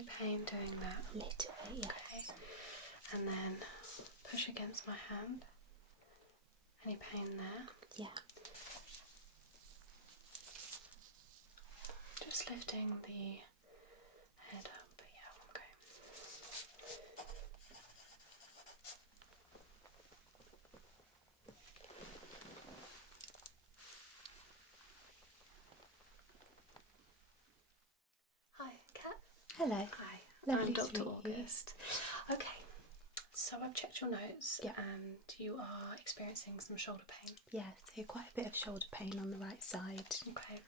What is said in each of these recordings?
Any pain doing that? A little bit, yes. Okay. And then push against my hand. Any pain there? Yeah. Just lifting the head up, yeah, okay. Hi, Kat. Hello. Hi, Lovely I'm to Dr. meet you. August. Okay, so I've checked your notes Yeah. and you are experiencing some shoulder pain. Yeah, so quite a bit of shoulder pain on the right side. Okay.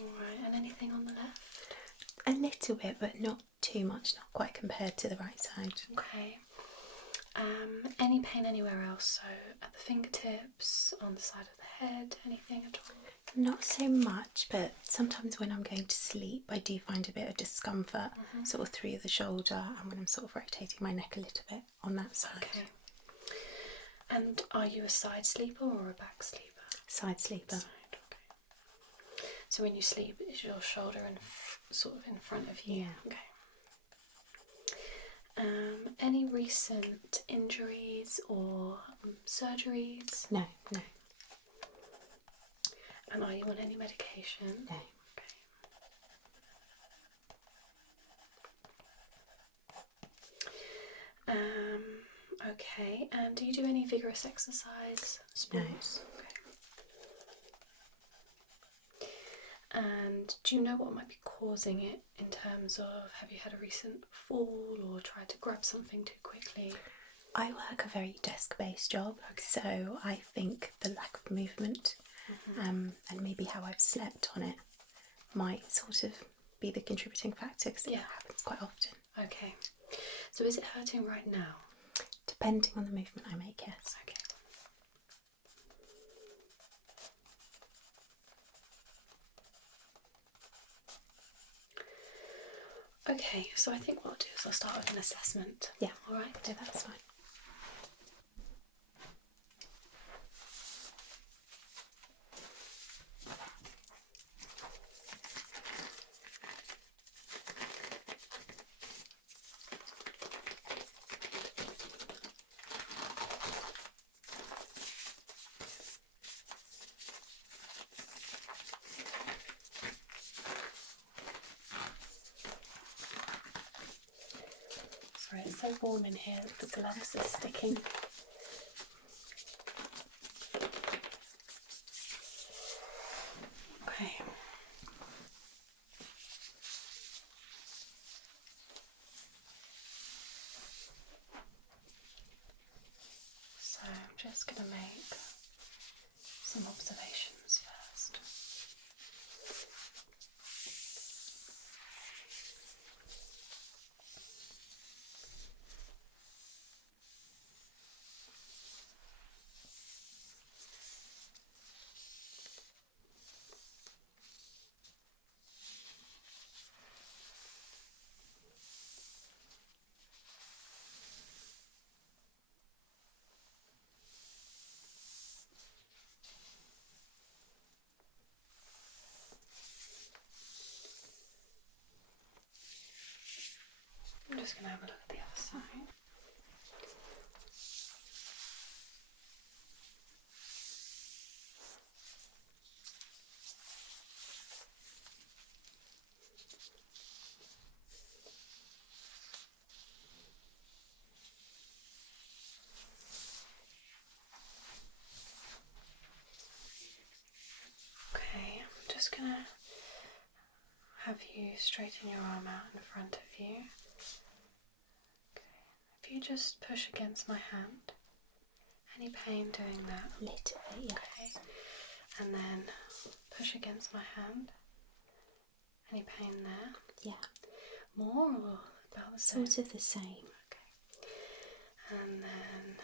Alright, and anything on the left? A little bit, but not too much, not quite compared to the right side. Okay. Any pain anywhere else? So at the fingertips, on the side of the head, anything at all? Not so much, but sometimes when I'm going to sleep, I do find a bit of discomfort sort of through the shoulder and when I'm sort of rotating my neck a little bit on that side. Okay. And are you a side sleeper or a back sleeper? Side sleeper. Side, okay. So when you sleep, is your shoulder sort of in front of you? Yeah. Okay. Any recent injuries or surgeries? No, no, And are you on any medication? no. Okay. Okay. And do you do any vigorous exercise? Sports? No. Okay. And do you know what might be causing it in terms of, have you had a recent fall or tried to grab something too quickly? I work a very desk-based job, so I think the lack of movement and maybe how I've slept on it might sort of be the contributing factor because it happens quite often. Okay. So is it hurting right now? Depending on the movement I make, yes. Okay. Okay, so I think what I'll do is I'll start with an assessment. Yeah. Alright? No, that's fine. Sorry, it's so warm in here that the gloves are sticking. Okay. So I'm just going to make some observations first. I'm just going to have a look at the other side. Okay, I'm just going to have you straighten your arm out in front of you. Okay. If you just push against my hand, any pain doing that? A little bit, yes. Okay. And then push against my hand. Any pain there? Yeah. More or about the same? Sort of the same. Okay. And then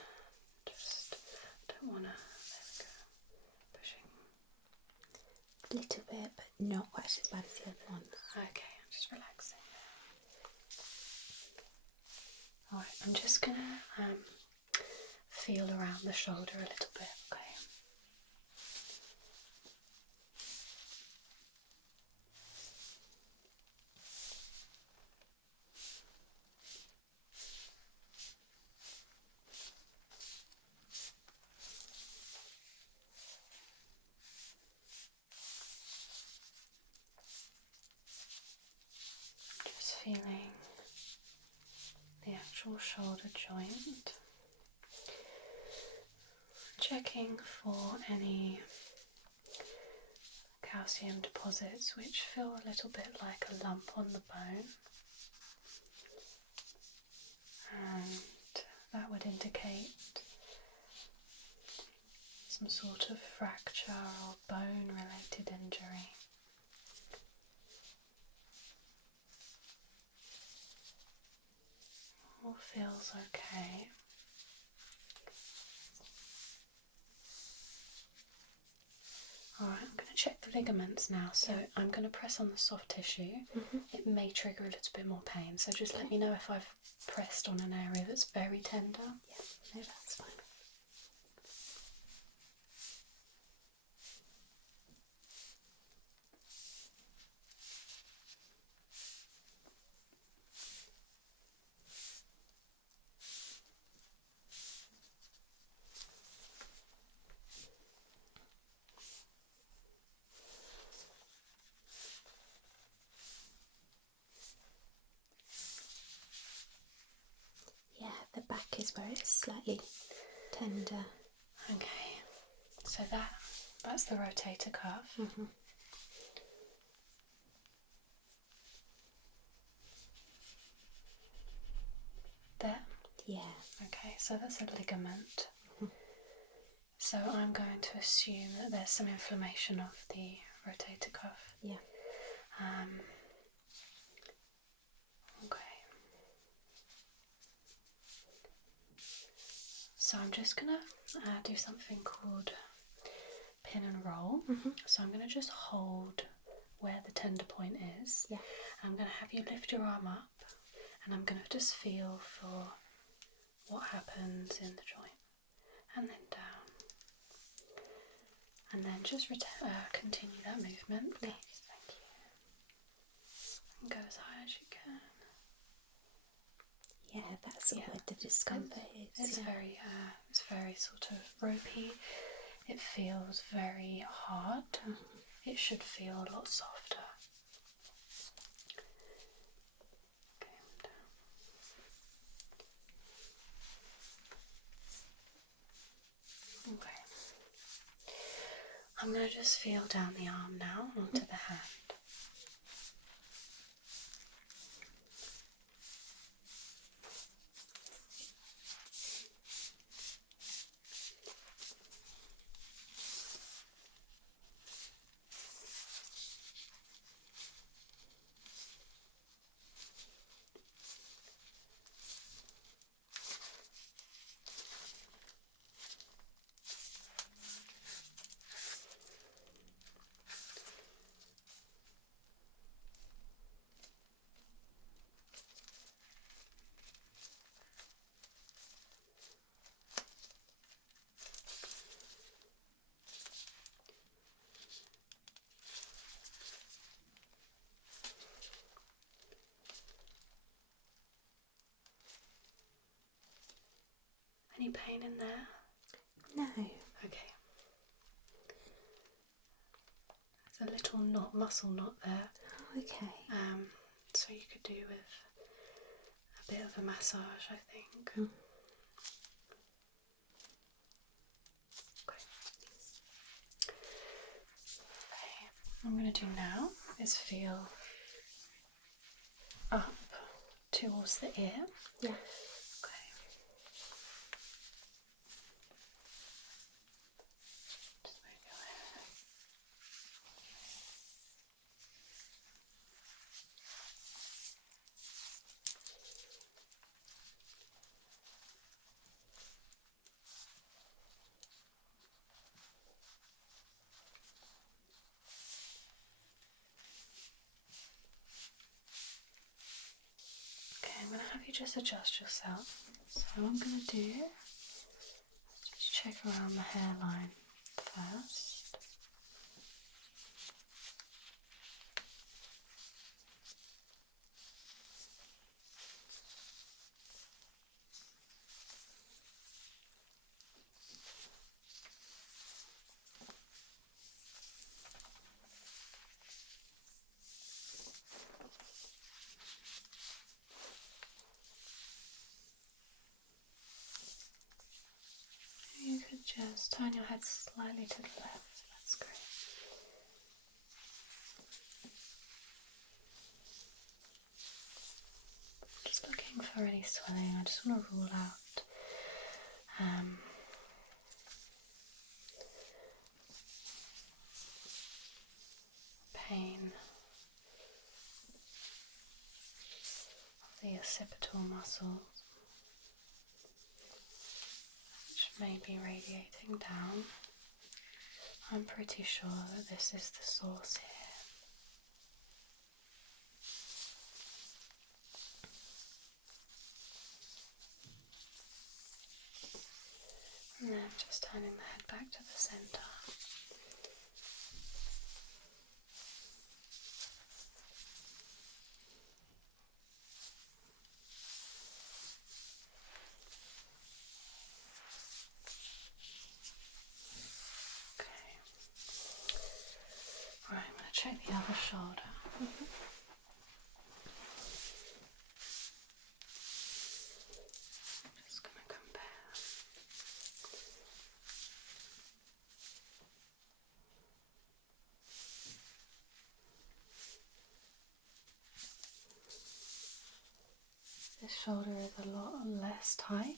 just don't want to, there we go, pushing. A little bit, but not quite as bad as the other ones. Okay, I'm just relaxing. Alright, I'm just going to feel around the shoulder a little bit, okay? lateral shoulder joint. Checking for any calcium deposits which feel a little bit like a lump on the bone, and that would indicate some sort of fracture or bone related injury. All feels okay. Alright, I'm going to check the ligaments now, so I'm going to press on the soft tissue. It may trigger a little bit more pain, so just let me know if I've pressed on an area that's very tender. Yeah, no, that's fine. Yeah, the back is where it's slightly tender. Okay, so that's the rotator cuff. There? Yeah. Okay, so that's a ligament. So I'm going to assume that there's some inflammation of the rotator cuff. Yeah. Okay. So I'm just going to do something called pin and roll. So I'm going to just hold where the tender point is. Yeah. I'm going to have you lift your arm up, and I'm going to just feel for what happens in the joint, and then down. And then just continue that movement, please. Thank you. And go as high as you can. Yeah, that's where the discomfort is. It's very sort of ropey. It feels very hard. It should feel a lot softer. Okay, down. Okay. I'm going to just feel down the arm now onto the hand. Any pain in there? No. Okay. There's a little muscle knot there. Okay. So you could do with a bit of a massage, I think. Okay. What I'm going to do now is feel up towards the ear. Yeah. Okay. Just move your hair. Okay, I'm going to have you just adjust yourself. So what I'm going to do is just check around the hairline first. just turn your head slightly to the left. That's great. Just looking for any swelling. I just want to rule out pain of the occipital muscles, which may be radiating down. I'm pretty sure that this is the source here. And then just turning the head back to the centre. Okay. Right, I'm going to check the other shoulder. Just going to compare. This shoulder is a lot less tight.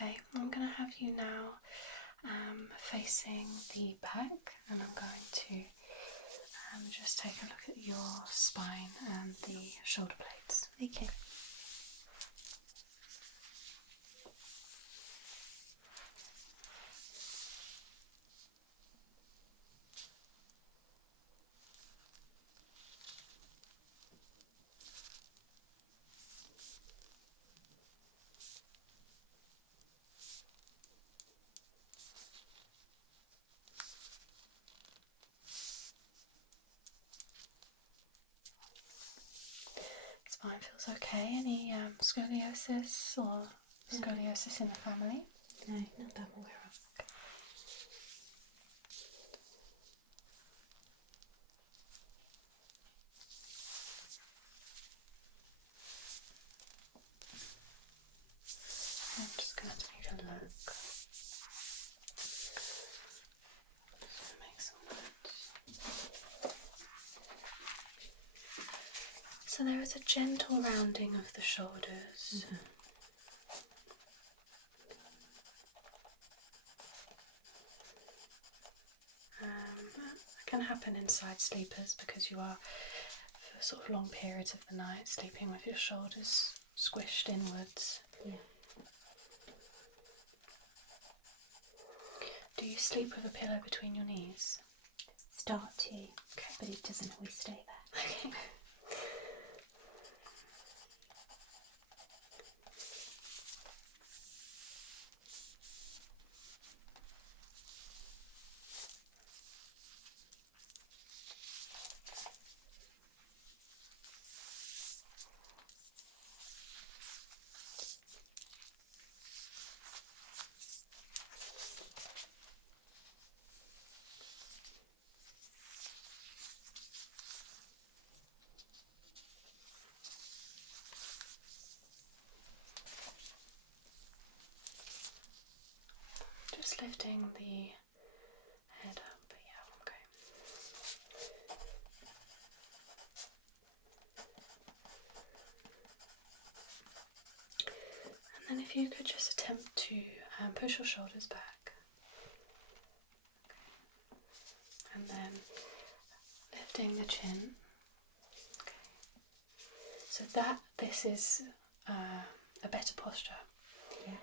Okay, I'm going to have you now facing the back, and I'm going to just take a look at your spine and the shoulder blades. Okay. Spine feels okay. Any scoliosis or scoliosis in the family? No, not that I'm aware of. I'm just going to take a look. Just going to make some notes. So there is a gentle rounding of the shoulders. It can happen in side sleepers because you are, for sort of long periods of the night, sleeping with your shoulders squished inwards. Yeah. Do you sleep with a pillow between your knees? Start to, but it doesn't always stay there. Okay. Just lifting the head up, yeah, okay. And then if you could just attempt to push your shoulders back. Okay. And then lifting the chin. Okay. So this is a better posture. Yeah.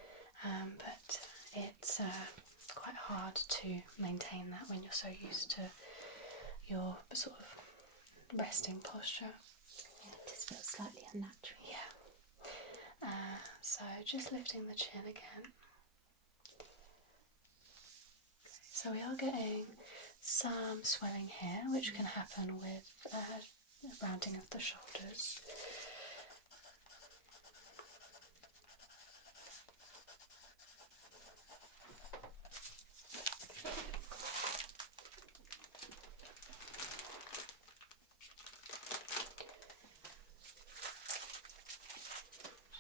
But it's quite hard to maintain that when you're so used to your sort of resting posture. Yeah, it just feels slightly unnatural. Yeah. So just lifting the chin again. So we are getting some swelling here, which can happen with rounding of the shoulders.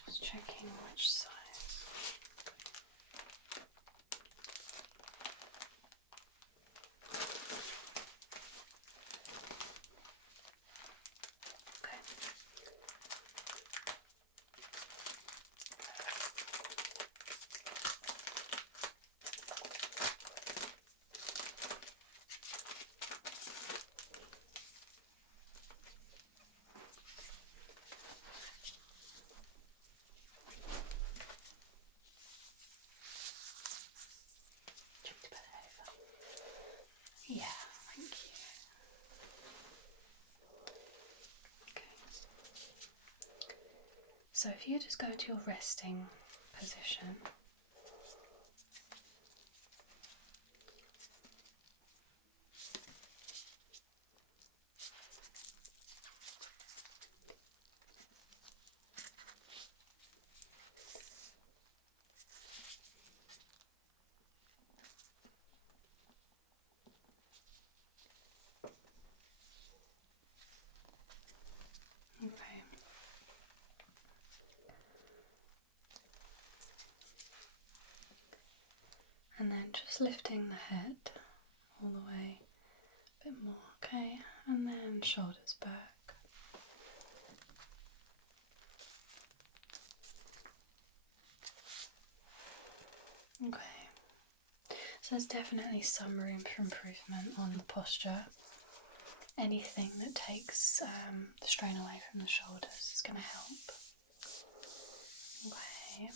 Just checking which size. Okay. Yeah, thank you. Okay. So if you just go into your resting position. Okay. And then just lifting the head all the way a bit more, okay? And then shoulders back. Okay. So there's definitely some room for improvement on the posture. Anything that takes the strain away from the shoulders is going to help. Okay.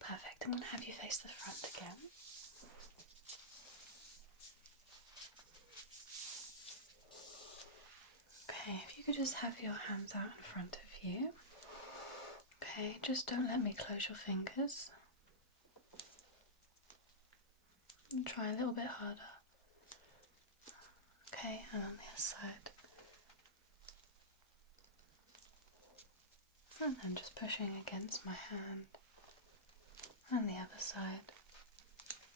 Perfect. I'm going to have you face the front again. Okay, if you could just have your hands out in front of you. Okay, just don't let me close your fingers. And try a little bit harder. Okay, and on the other side. And then just pushing against my hand. And the other side.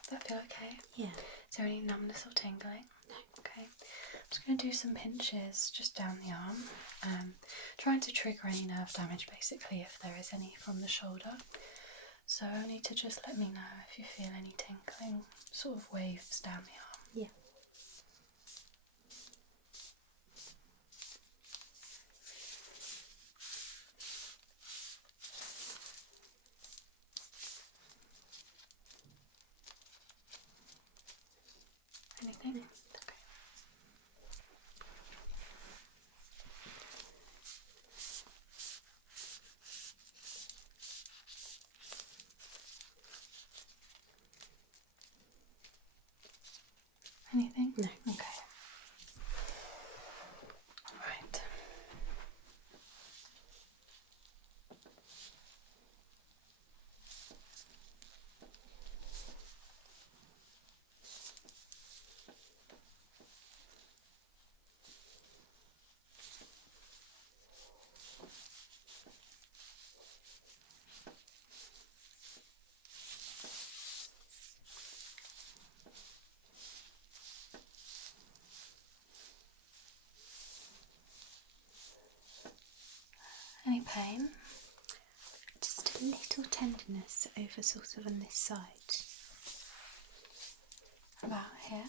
Does that feel okay? Yeah. Is there any numbness or tingling? No. Okay. I'm just going to do some pinches just down the arm. Trying to trigger any nerve damage basically if there is any from the shoulder. So only to just let me know if you feel any tingling sort of waves down the arm. Yeah. Anything? No. Okay. Anything? No. Okay. Right. Any pain? Just a little tenderness over sort of on this side. About here?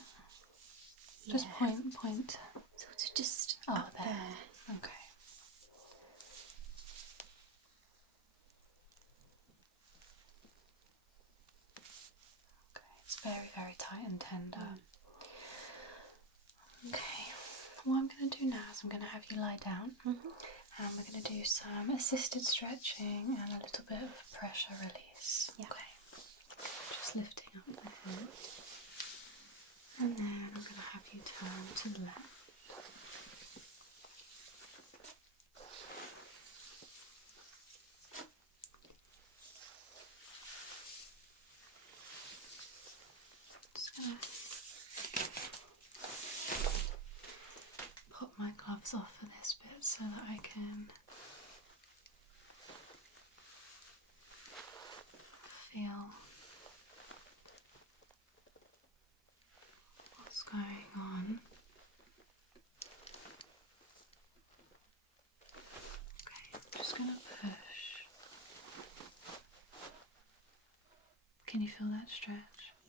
Just Yeah. point. Sort of just Oh, up there. there. Okay. Okay, it's very, very tight and tender. Okay, what I'm going to do now is I'm going to have you lie down. And we're going to do some assisted stretching and a little bit of pressure release. Yeah. Okay. Just lifting up the head. And then I'm going to have you turn to the left. gloves off for this bit so that I can feel what's going on. Okay, I'm just going to push. Can you feel that stretch?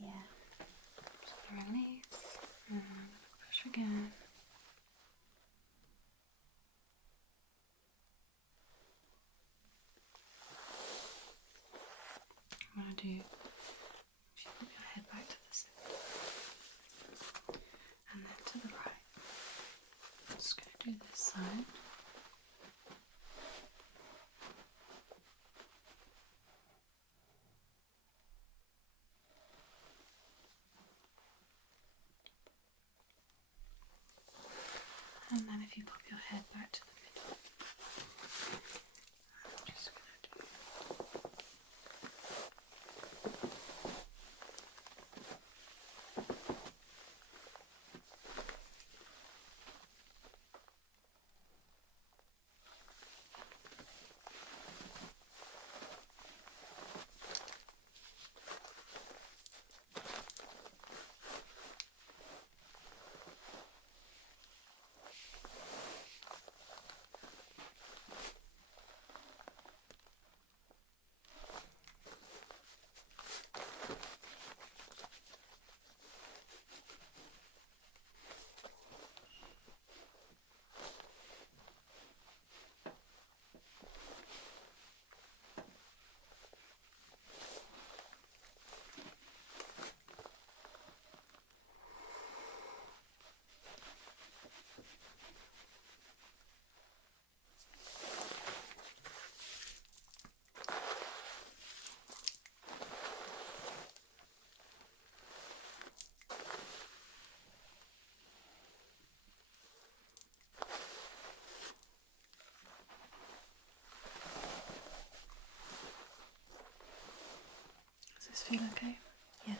Yeah. Just going to release and push again. I'm going to do, if you put your head back to the center and then to the right. I'm just going to do this side. And then if you pop your head back to the middle, I'm just going to do. Does this feel okay? Yeah.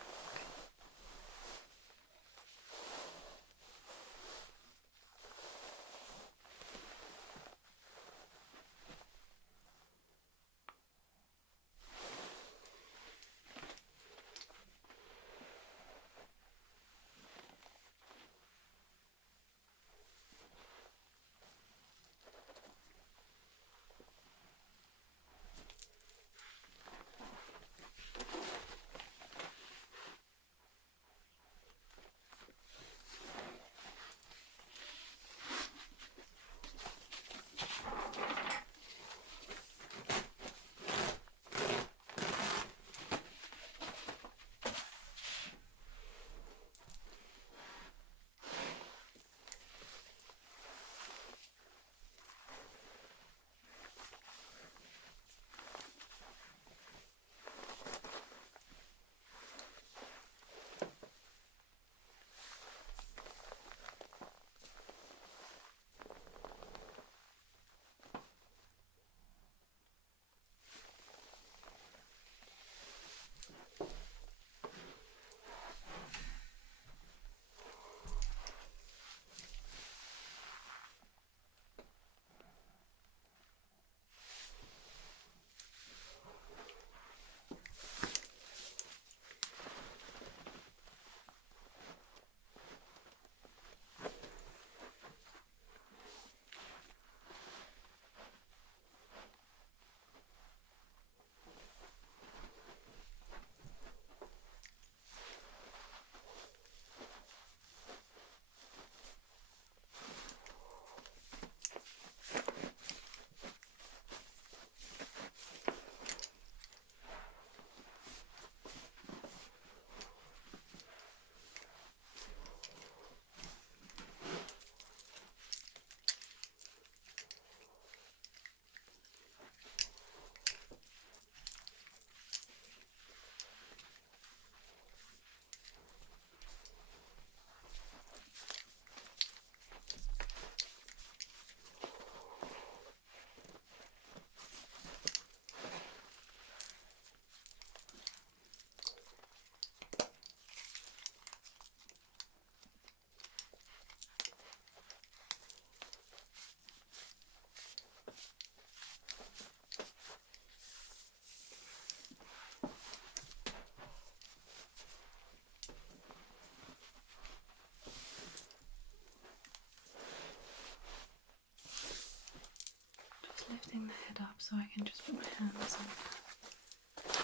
so I can just put my hands on that.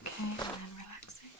Okay, and then relaxing.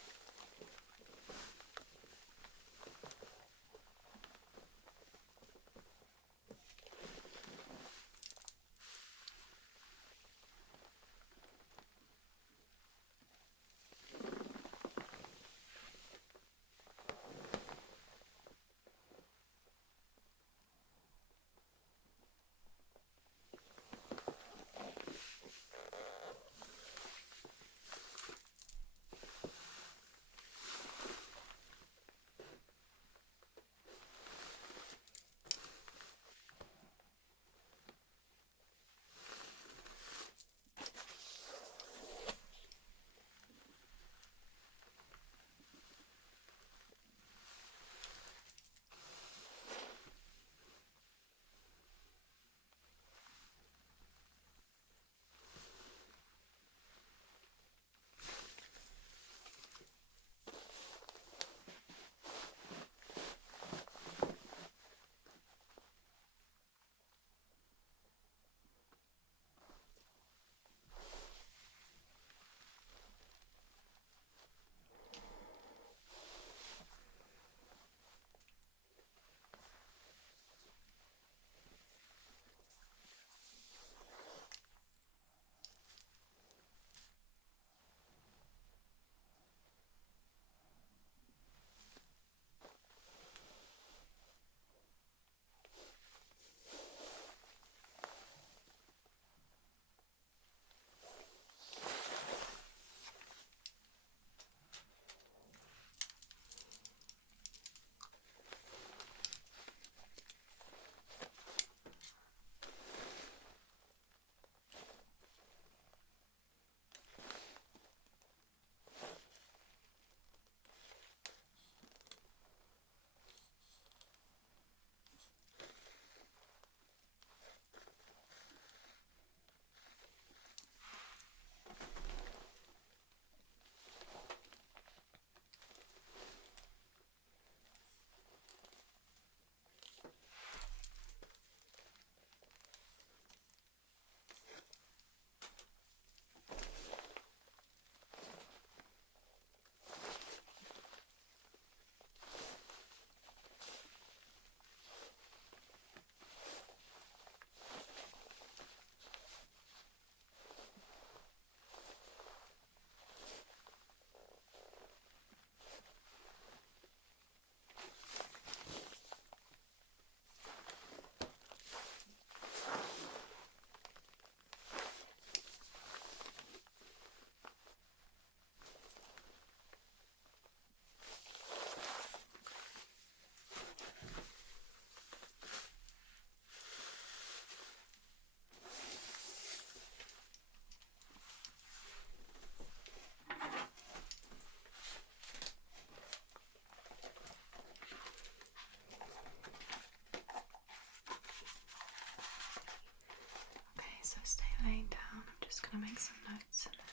Okay, so stay laying down. I'm just going to make some notes and then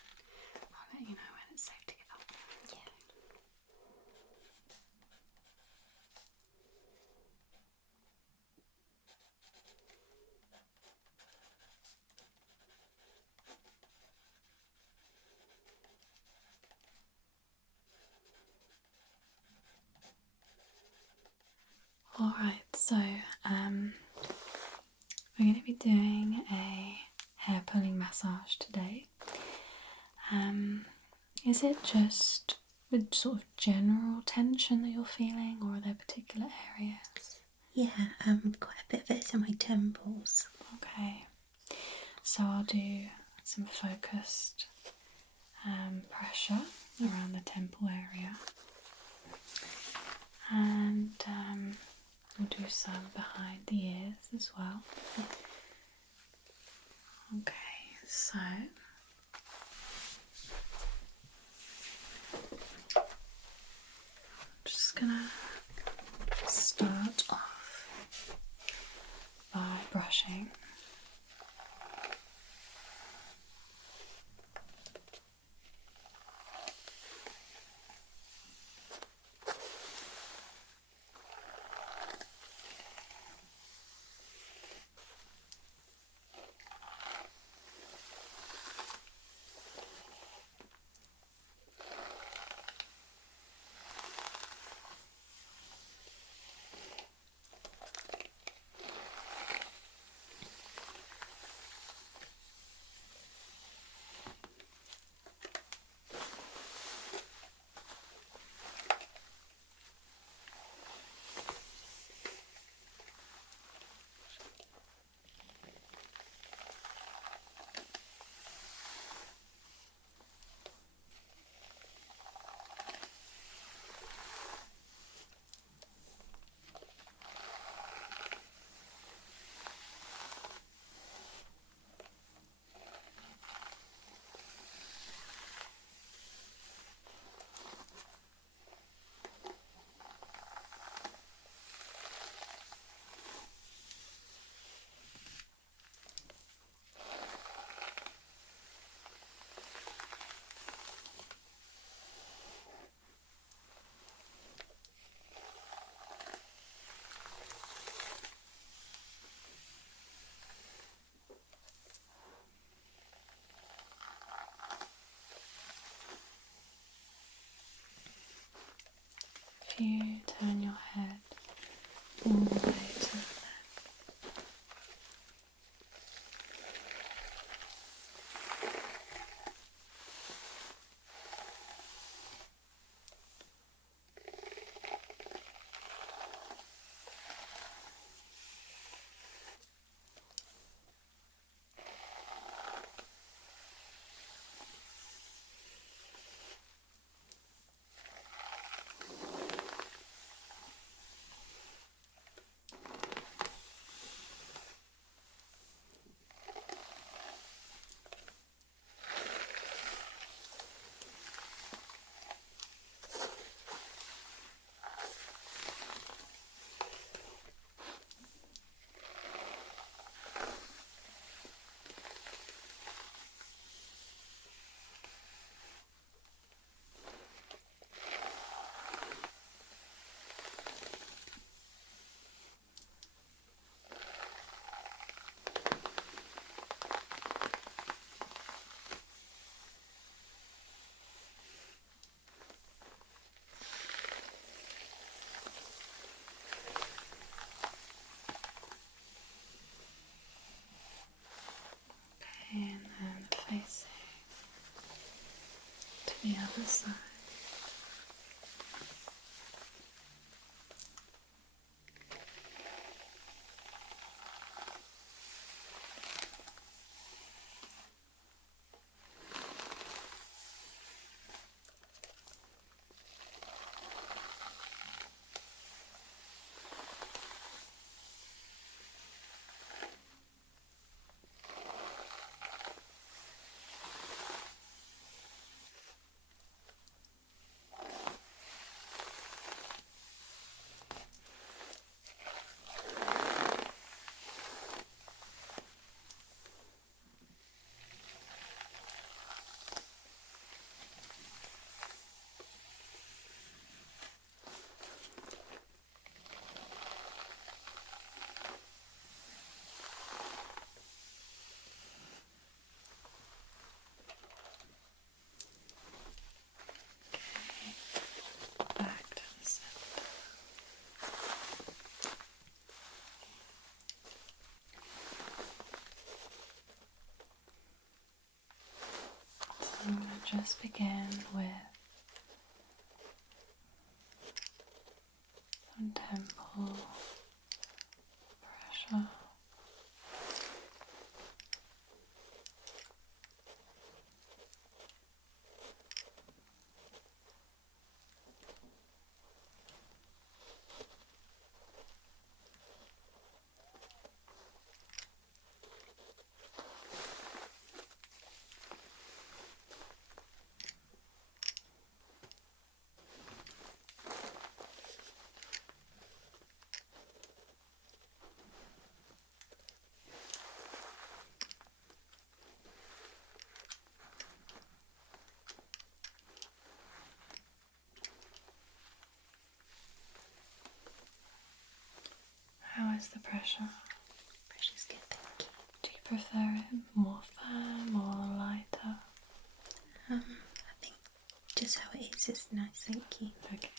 I'll let you know when it's safe to get up. Yeah. Alright, so we're going to be doing a hair pulling massage today. Is it just the sort of general tension that you're feeling, or are there particular areas? Yeah, quite a bit of it's in my temples. Okay, so I'll do some focused pressure around the temple area, and we'll do some behind the ears as well. Okay, so I'm just gonna start off by brushing. if you turn your head all the way to the left. And then facing to the other side. Back to the center. So I'm going to just begin with some temple pressure. How is the pressure? Pressure's good, thank you. Do you prefer it more firm or lighter? I think just how it is nice, thank you. Okay.